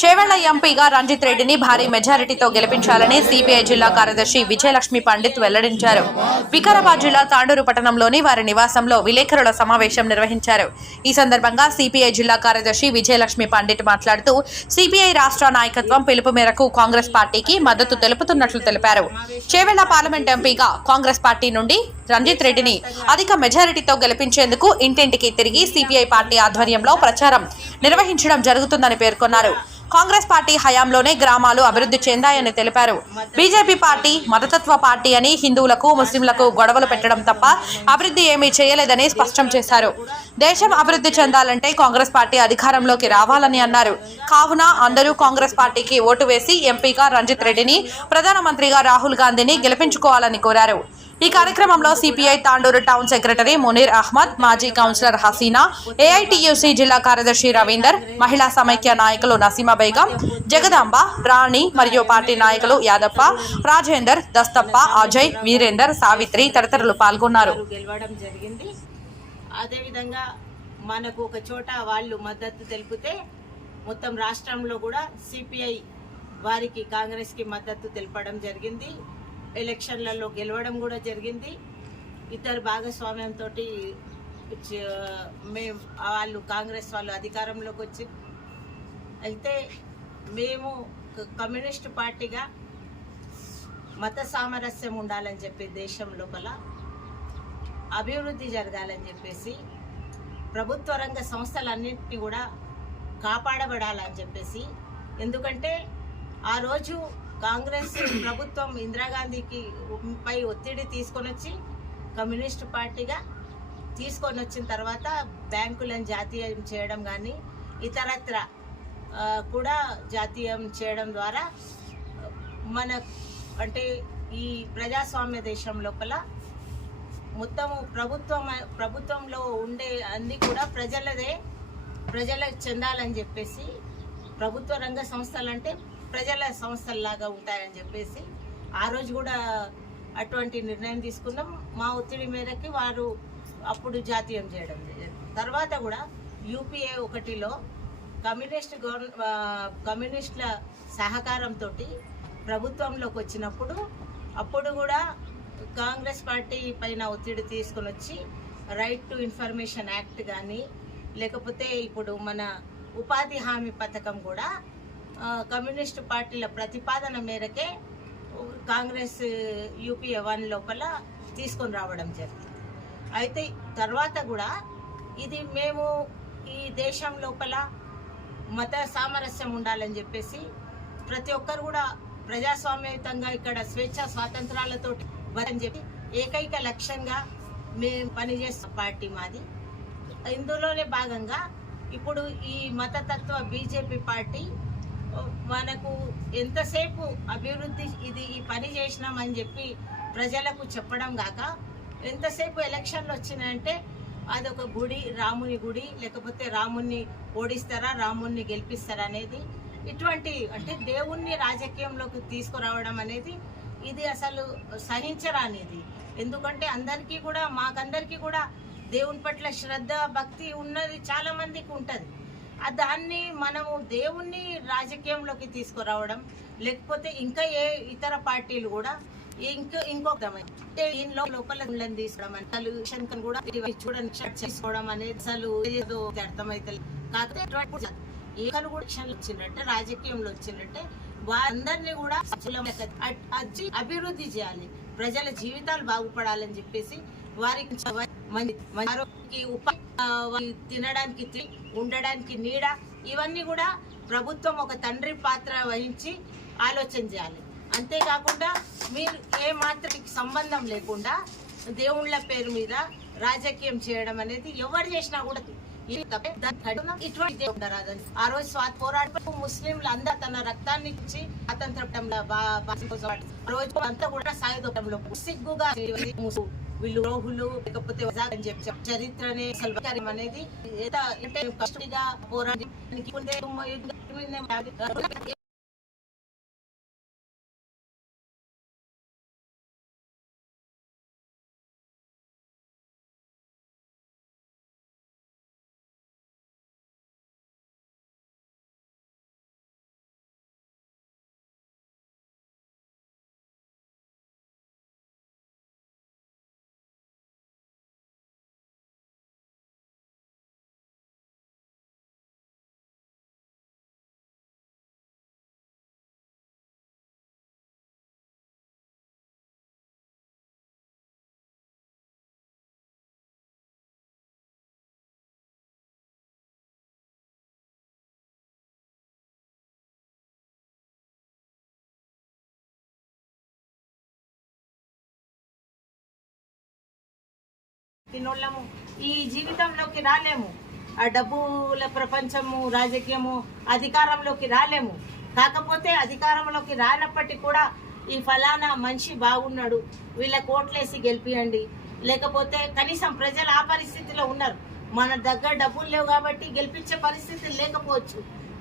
చేవెళ్ల ఎంపీగా రంజిత్ రెడ్డిని భారీ మెజారిటీతో గెలిపించాలని సిపిఐ జిల్లా కార్యదర్శి విజయలక్ష్మి పండిత్ వెల్లడించారు. వికారాబాద్ జిల్లా తాండూరు పట్టణంలోని వారి నివాసంలో విలేకరుల సమావేశం నిర్వహించారు. ఈ సందర్భంగా సిపిఐ జిల్లా కార్యదర్శి విజయలక్ష్మి పండిత్ మాట్లాడుతూ సిపిఐ రాష్ట్ర నాయకత్వం పిలుపు మేరకు కాంగ్రెస్ పార్టీకి మద్దతు తెలుపుతున్నట్లు తెలిపారు. చేవెళ్ల పార్లమెంట్ ఎంపీగా కాంగ్రెస్ పార్టీ నుండి రంజిత్ రెడ్డిని అధిక మెజారిటీతో గెలిపించేందుకు ఇంటింటికి తిరిగి సిపిఐ పార్టీ ఆధ్వర్యంలో ప్రచారం నిర్వహించడం జరుగుతుందని పేర్కొన్నారు. కాంగ్రెస్ పార్టీ హయాంలోనే గ్రామాలు అభివృద్ధి చెందాయని తెలిపారు. బీజేపీ పార్టీ మతతత్వ పార్టీ అని హిందువులకు ముస్లింలకు గొడవలు పెట్టడం తప్ప అభివృద్ధి ఏమీ చేయలేదని స్పష్టం చేశారు. దేశం అభివృద్ధి చెందాలంటే కాంగ్రెస్ పార్టీ అధికారంలోకి రావాలని అన్నారు. కావున అందరూ కాంగ్రెస్ పార్టీకి ఓటు వేసి ఎంపీగా రంజిత్ రెడ్డిని, ప్రధానమంత్రిగా రాహుల్ గాంధీని గెలిపించుకోవాలని కోరారు. ఈ కార్యక్రమంలో సిపిఐ తాండూరు టౌన్ సెక్రటరీ మునీర్ అహ్మద్, మాజీ కౌన్సిలర్ హసీనా, ఏఐటియుసి జిల్లా కార్యదర్శి రవీందర్, మహిళా సమైక్య నాయకులు నసీమా బేగం, జగదాంబ, రాణి మరియు పార్టీ నాయకులు యాదప్ప, రాజేందర్, దస్తప్ప, అజయ్, వీరేందర్, సావిత్రి తదితరులు పాల్గొన్నారు. అదేవిధంగా మనకు ఒక చోట వాళ్ళు మద్దతు తెలిపితే మొత్తం రాష్ట్రంలో కూడా సిపిఐ వారికి కాంగ్రెస్కి మద్దతు తెలపడం జరిగింది. ఎలక్షన్లలో గెలవడం కూడా జరిగింది. ఇద్దరు భాగస్వామ్యంతో వాళ్ళు కాంగ్రెస్ వాళ్ళు అధికారంలోకి వచ్చి అయితే మేము కమ్యూనిస్ట్ పార్టీగా మత సామరస్యం ఉండాలని చెప్పి దేశం లోపల అభివృద్ధి జరగాలని చెప్పేసి ప్రభుత్వ రంగ సంస్థలన్నింటినీ కూడా కాపాడబడాలని చెప్పేసి, ఎందుకంటే ఆ రోజు కాంగ్రెస్ ప్రభుత్వం ఇందిరాగాంధీకి పై ఒత్తిడి తీసుకొని వచ్చి కమ్యూనిస్ట్ పార్టీగా తీసుకొని వచ్చిన తర్వాత బ్యాంకులను జాతీయం చేయడం కానీ ఇతరత్ర కూడా జాతీయం చేయడం ద్వారా మన అంటే ఈ ప్రజాస్వామ్య దేశం లోపల మొత్తము ప్రభుత్వంలో ఉండే అన్నీ కూడా ప్రజలకు చెందాలని చెప్పేసి ప్రభుత్వ రంగ సంస్థలు అంటే ప్రజల సంస్థల్లాగా ఉంటాయని చెప్పేసి ఆ రోజు కూడా అటువంటి నిర్ణయం తీసుకున్నాం. మా ఒత్తిడి మేరకి వారు అప్పుడు జాతీయం చేయడం జరిగింది. తర్వాత కూడా యూపీఏ 1లో కమ్యూనిస్టుల సహకారంతో ప్రభుత్వంలోకి వచ్చినప్పుడు అప్పుడు కూడా కాంగ్రెస్ పార్టీ పైన ఒత్తిడి తీసుకొని వచ్చి రైట్ టు ఇన్ఫర్మేషన్ యాక్ట్ కానీ లేకపోతే ఇప్పుడు మన ఉపాధి హామీ పథకం కూడా కమ్యూనిస్టు పార్టీల ప్రతిపాదన మేరకే కాంగ్రెస్ యూపీఏ 1 లోపల తీసుకొని రావడం జరిగింది. అయితే తర్వాత కూడా ఇది మేము ఈ దేశం లోపల మత సామరస్యం ఉండాలని చెప్పేసి ప్రతి ఒక్కరు కూడా ప్రజాస్వామ్యయుతంగా ఇక్కడ స్వేచ్ఛ స్వాతంత్రాలతో అని చెప్పి ఏకైక లక్ష్యంగా మేము పనిచేస్తున్న పార్టీ మాది. ఇందులోనే భాగంగా ఇప్పుడు ఈ మతతత్వ బీజేపీ పార్టీ మనకు ఎంతసేపు అభివృద్ధి ఈ పని చేసినామని చెప్పి ప్రజలకు చెప్పడం కాక ఎంతసేపు ఎలక్షన్లు వచ్చినాయంటే అదొక గుడి, రాముని గుడి, లేకపోతే రాముణ్ణి ఓడిస్తారా రాముణ్ణి గెలిపిస్తారా అనేది ఇటువంటి అంటే దేవుణ్ణి రాజకీయంలోకి తీసుకురావడం అనేది ఇది అసలు సహించరానిది. ఎందుకంటే మాకందరికీ కూడా దేవుని పట్ల శ్రద్ధ భక్తి ఉన్నది చాలా మందికి ఉంటుంది. దాన్ని మనము దేవుణ్ణి రాజకీయంలోకి తీసుకురావడం లేకపోతే ఇంకా ఏ ఇతర పార్టీలు కూడా ఇంకొక దీనిలో లోపల తీసుకోవడం కూడా చూడండి చేసుకోవడం అనేది అసలు ఏదో అర్థమైతే కాకపోతే ఏకలు కూడా వచ్చిందంటే రాజకీయంలో వచ్చిందంటే వారందరినీ కూడా అభివృద్ధి చేయాలి, ప్రజల జీవితాలు బాగుపడాలని చెప్పేసి వారికి తినడానికి ఉండడానికి నీడ ఇవన్నీ కూడా ప్రభుత్వం ఒక తండ్రి పాత్ర వహించి ఆలోచన చేయాలి. అంతేకాకుండా మీరు ఏ మాత్రం సంబంధం లేకుండా దేవుళ్ళ పేరు మీద రాజకీయం చేయడం అనేది ఎవరు చేసినా కూడా ఇటువంటి ఉండరాదని ఆ రోజు పోరాటం ముస్లింలు అందరూ తన రక్తాన్ని ఇచ్చి స్వాతంత్ర రోజు అంతా కూడా సాయుధంలో సిగ్గుగా వీళ్ళు రోహులు లేకపోతే అని చెప్పి చరిత్రనే అనేది కష్టంగా పోరాడి తినోళ్ళము ఈ జీవితంలోకి రాలేము. ఆ డబ్బుల ప్రపంచము, రాజకీయము, అధికారంలోకి రాలేము. కాకపోతే అధికారంలోకి రానప్పటికీ కూడా ఈ ఫలానా మనిషి బాగున్నాడు, వీళ్ళ కోట్లేసి గెలిపియండి, లేకపోతే కనీసం ప్రజలు ఆ పరిస్థితిలో ఉన్నారు. మన దగ్గర డబ్బులు లేవు కాబట్టి గెలిపించే పరిస్థితి లేకపోవచ్చు.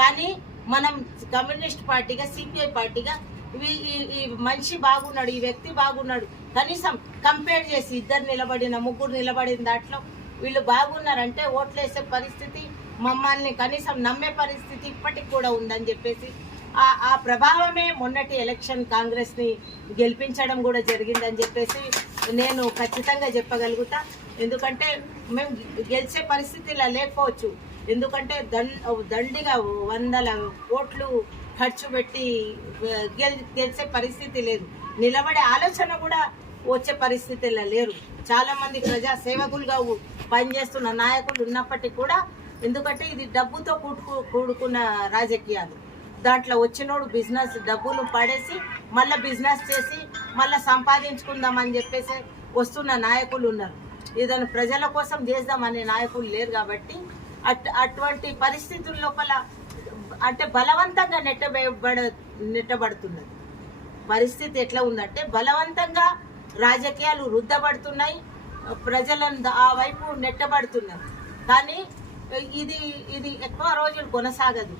కానీ మనం కమ్యూనిస్ట్ పార్టీగా, సిపిఐ పార్టీగా ఈ మనిషి బాగున్నాడు, ఈ వ్యక్తి బాగున్నాడు, కనీసం కంపేర్ చేసి ఇద్దరు నిలబడిన, ముగ్గురు నిలబడిన దాంట్లో వీళ్ళు బాగున్నారంటే ఓట్లేసే పరిస్థితి, మమ్మల్ని కనీసం నమ్మే పరిస్థితి ఇప్పటికి కూడా ఉందని చెప్పేసి ఆ ప్రభావమే మొన్నటి ఎలక్షన్ కాంగ్రెస్ని గెలిపించడం కూడా జరిగిందని చెప్పేసి నేను ఖచ్చితంగా చెప్పగలుగుతా. ఎందుకంటే మేము గెలిచే పరిస్థితిలా లేకపోవచ్చు. ఎందుకంటే దండిగా 100 కోట్లు ఖర్చు పెట్టి గెలిచే పరిస్థితి లేదు. నిలబడే ఆలోచన కూడా వచ్చే పరిస్థితిలో లేరు. చాలా మంది ప్రజా సేవకులుగా పనిచేస్తున్న నాయకులు ఉన్నప్పటికీ కూడా, ఎందుకంటే ఇది డబ్బుతో కూడుకున్న రాజకీయాలు. దాంట్లో వచ్చినోడు బిజినెస్ డబ్బులు పడేసి మళ్ళీ బిజినెస్ చేసి మళ్ళీ సంపాదించుకుందామని చెప్పేసి వస్తున్న నాయకులు ఉన్నారు. ఏదైనా ప్రజల కోసం చేద్దామనే నాయకులు లేరు. కాబట్టి అటువంటి పరిస్థితుల లోపల అంటే బలవంతంగా నెట్టబడుతున్నది పరిస్థితి. ఎట్లా ఉందంటే బలవంతంగా రాజకీయాలు రుద్దబడుతున్నాయి, ప్రజలను ఆ వైపు నెట్టబడుతున్నారు. కానీ ఇది ఎక్కువ రోజులు కొనసాగదు.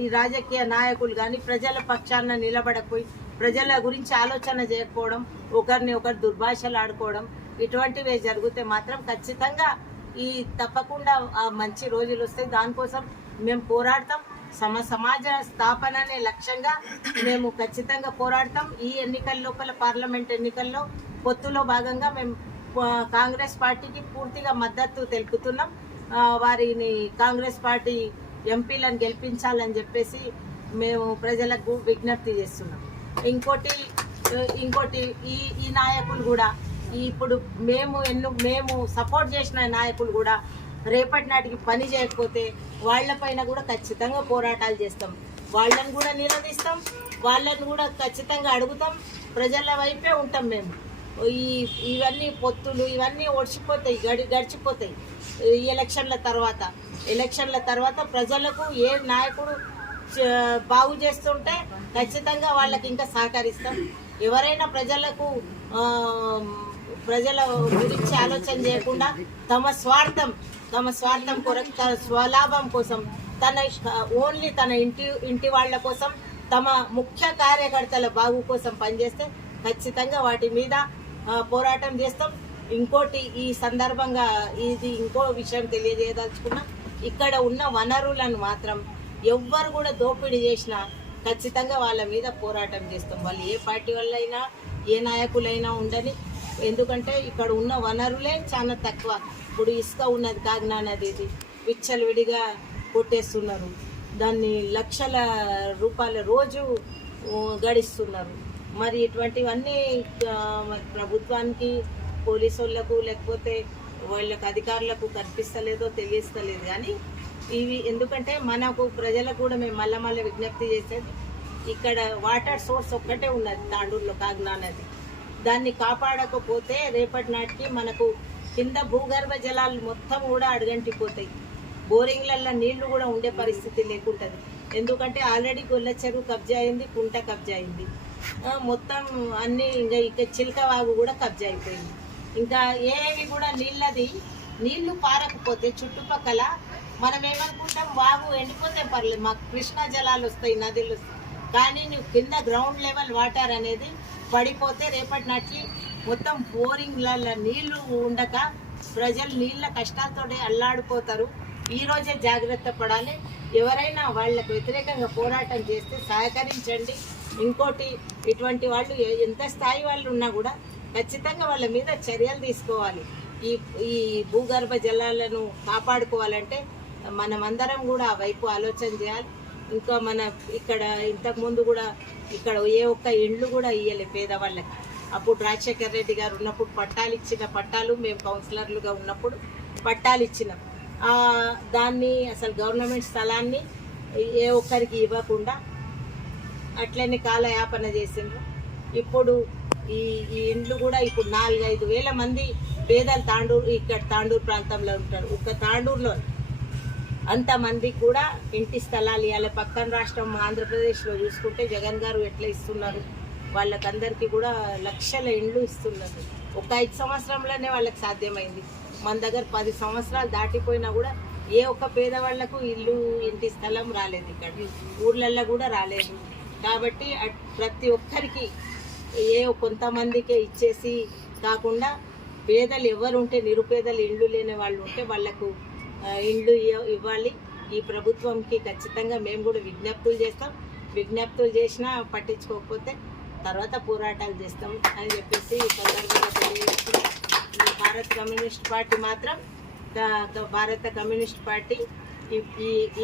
ఈ రాజకీయ నాయకులు కానీ ప్రజల పక్షాన నిలబడకపోయి ప్రజల గురించి ఆలోచన చేయకపోవడం, ఒకరిని ఒకరు దుర్భాషలు ఆడుకోవడం, ఇటువంటివే జరిగితే మాత్రం ఖచ్చితంగా తప్పకుండా మంచి రోజులు వస్తాయి. దానికోసం మేము పోరాడతాం. సమాజ స్థాపన అనే లక్ష్యంగా మేము ఖచ్చితంగా పోరాడతాం. ఈ ఎన్నికల లోపల, పార్లమెంట్ ఎన్నికల్లో పొత్తులో భాగంగా మేము కాంగ్రెస్ పార్టీకి పూర్తిగా మద్దతు తెలుపుతున్నాం. వారిని కాంగ్రెస్ పార్టీ ఎంపీలను గెలిపించాలని చెప్పేసి మేము ప్రజలకు విజ్ఞప్తి చేస్తున్నాం. ఇంకోటి ఈ నాయకులు కూడా ఇప్పుడు మేము సపోర్ట్ చేసిన నాయకులు కూడా రేపటి నాటికి పని చేయకపోతే వాళ్ళపైన కూడా ఖచ్చితంగా పోరాటాలు చేస్తాం. వాళ్ళని కూడా నిలదీస్తాం, వాళ్ళని కూడా ఖచ్చితంగా అడుగుతాం. ప్రజల వైపే ఉంటాం మేము. ఇవన్నీ పొత్తులు ఇవన్నీ ఒడిచిపోతాయి, గడిచిపోతాయి. ఎలక్షన్ల తర్వాత ప్రజలకు ఏ నాయకుడు బాగు చేస్తుంటే ఖచ్చితంగా వాళ్ళకి ఇంకా సహకరిస్తాం. ఎవరైనా ప్రజల గురించి ఆలోచన చేయకుండా తమ స్వార్థం కొరకు, తన స్వలాభం కోసం, ఓన్లీ తన ఇంటి వాళ్ళ కోసం, తమ ముఖ్య కార్యకర్తల బాగు కోసం పనిచేస్తే ఖచ్చితంగా వాటి మీద పోరాటం చేస్తాం. ఇంకోటి ఈ సందర్భంగా ఇంకో విషయం తెలియజేయదలుచుకున్నా, ఇక్కడ ఉన్న వనరులను మాత్రం ఎవ్వరు కూడా దోపిడీ చేసినా ఖచ్చితంగా వాళ్ళ మీద పోరాటం చేస్తాం. వాళ్ళు ఏ పార్టీ వాళ్ళైనా, ఏ నాయకులైనా ఉండని. ఎందుకంటే ఇక్కడ ఉన్న వనరులే చాలా తక్కువ. ఇప్పుడు ఇసుక ఉన్నది, కాగ్నా నది, విచ్చలవిడిగా కొట్టేస్తున్నారు. దాన్ని లక్షల రూపాయల రోజు గడిస్తున్నారు. మరి ఇటువంటివన్నీ ప్రభుత్వానికి, పోలీసు వాళ్ళకు, లేకపోతే వాళ్ళకు అధికారులకు కనిపిస్తలేదో తెలియస్తలేదు. కానీ ఇవి ఎందుకంటే మనకు ప్రజలకు కూడా మేము మళ్ళీ విజ్ఞప్తి చేసేది, ఇక్కడ వాటర్ సోర్స్ ఒక్కటే ఉన్నది తాండూరులో, కాగ్నా నది. దాన్ని కాపాడకపోతే రేపటి నాటికి మనకు కింద భూగర్భ జలాలు మొత్తం కూడా అడుగంటిపోతాయి. బోరింగ్లల్లో నీళ్లు కూడా ఉండే పరిస్థితి లేకుంటుంది. ఎందుకంటే ఆల్రెడీ గొల్ల చెరువు కబ్జా అయింది, కుంట కబ్జా అయింది, మొత్తం అన్నీ ఇంకా చిలక వాగు కూడా కబ్జా అయిపోయింది. ఇంకా ఏవి కూడా నీళ్లు పారకపోతే చుట్టుపక్కల మనం ఏమనుకుంటాం, వాగు ఎండిపోతే పర్లేదు, మాకు కృష్ణా జలాలు వస్తాయి, నదులు వస్తాయి. కానీ నువ్వు కింద గ్రౌండ్ లెవెల్ వాటర్ అనేది పడిపోతే రేపటి నాటికి మొత్తం బోరింగ్లలో నీళ్లు ఉండక ప్రజలు నీళ్ళ కష్టాలతో అల్లాడిపోతారు. ఈరోజే జాగ్రత్త పడాలి. ఎవరైనా వాళ్ళకు వ్యతిరేకంగా పోరాటం చేస్తే సహకరించండి. ఇంకోటి, ఇటువంటి వాళ్ళు ఎంత స్థాయి వాళ్ళు ఉన్నా కూడా ఖచ్చితంగా వాళ్ళ మీద చర్యలు తీసుకోవాలి. ఈ భూగర్భ జలాలను కాపాడుకోవాలంటే మనమందరం కూడా ఆ వైపు ఆలోచన చేయాలి. ఇంకా ఇక్కడ ఇంతకుముందు కూడా ఇక్కడ ఏ ఒక్క ఇండ్లు కూడా ఇయ్యలే పేదవాళ్ళకి. అప్పుడు రాజశేఖర్ రెడ్డి గారు ఉన్నప్పుడు పట్టాలు మేము కౌన్సిలర్లుగా ఉన్నప్పుడు పట్టాలు ఇచ్చినాం. దాన్ని అసలు గవర్నమెంట్ స్థలాన్ని ఏ ఒక్కరికి ఇవ్వకుండా అట్లనే కాలయాపన చేసిండ్రు. ఇప్పుడు ఈ ఇండ్లు కూడా ఇప్పుడు 4-5 వేల మంది పేదలు ఇక్కడ తాండూరు ప్రాంతంలో ఉంటారు. ఒక్క తాండూరులో అంతమంది కూడా ఇంటి స్థలాలు ఇవ్వాలి. పక్కన రాష్ట్రం ఆంధ్రప్రదేశ్లో చూసుకుంటే జగన్ గారు ఎట్లా ఇస్తున్నారు, వాళ్ళకందరికీ కూడా లక్షల ఇండ్లు ఇస్తున్నారు. ఒక 5 సంవత్సరంలోనే వాళ్ళకి సాధ్యమైంది. మన దగ్గర 10 సంవత్సరాలు దాటిపోయినా కూడా ఏ ఒక్క పేదవాళ్లకు ఇల్లు ఇంటి స్థలం రాలేదు, ఇక్కడ ఊర్లల్లో కూడా రాలేదు. కాబట్టి ప్రతి ఒక్కరికి కొంతమందికే ఇచ్చేసి కాకుండా పేదలు ఎవరు ఉంటే, నిరుపేదలు ఇండ్లు లేని వాళ్ళు ఉంటే వాళ్ళకు ఇండ్లు ఇవ్వాలి. ఈ ప్రభుత్వంకి ఖచ్చితంగా మేము కూడా విజ్ఞప్తులు చేస్తాం. విజ్ఞప్తులు చేసినా పట్టించుకోకపోతే తర్వాత పోరాటాలు చేస్తాం అని చెప్పేసి ఈ సందర్భంగా తెలియజేస్తున్నాం. భారత కమ్యూనిస్ట్ పార్టీ మాత్రం భారత కమ్యూనిస్ట్ పార్టీ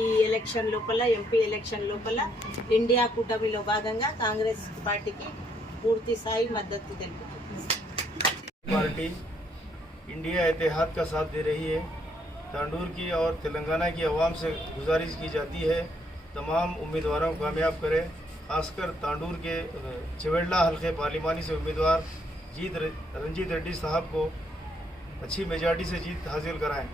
ఈ ఎలక్షన్ లోపల, ఎంపీ ఎలక్షన్ లోపల ఇండియా కూటమిలో భాగంగా కాంగ్రెస్ పార్టీకి పూర్తి స్థాయి మద్దతు తెలుపుతుంది. पार्टी इंडिया इत्तेहाद का साथ दे रही है। तांडूर की और तेलंगाना की आवाम से गुजारिश की जाती है तमाम उम्मीदवारों को कामयाब करें, खासकर तांडूर के चवेल्ला हल्के पार्लिमानी से उम्मीदवार रंजीत रेड्डी साहब को अच्छी मेजॉरिटी से जीत हासिल कराएं।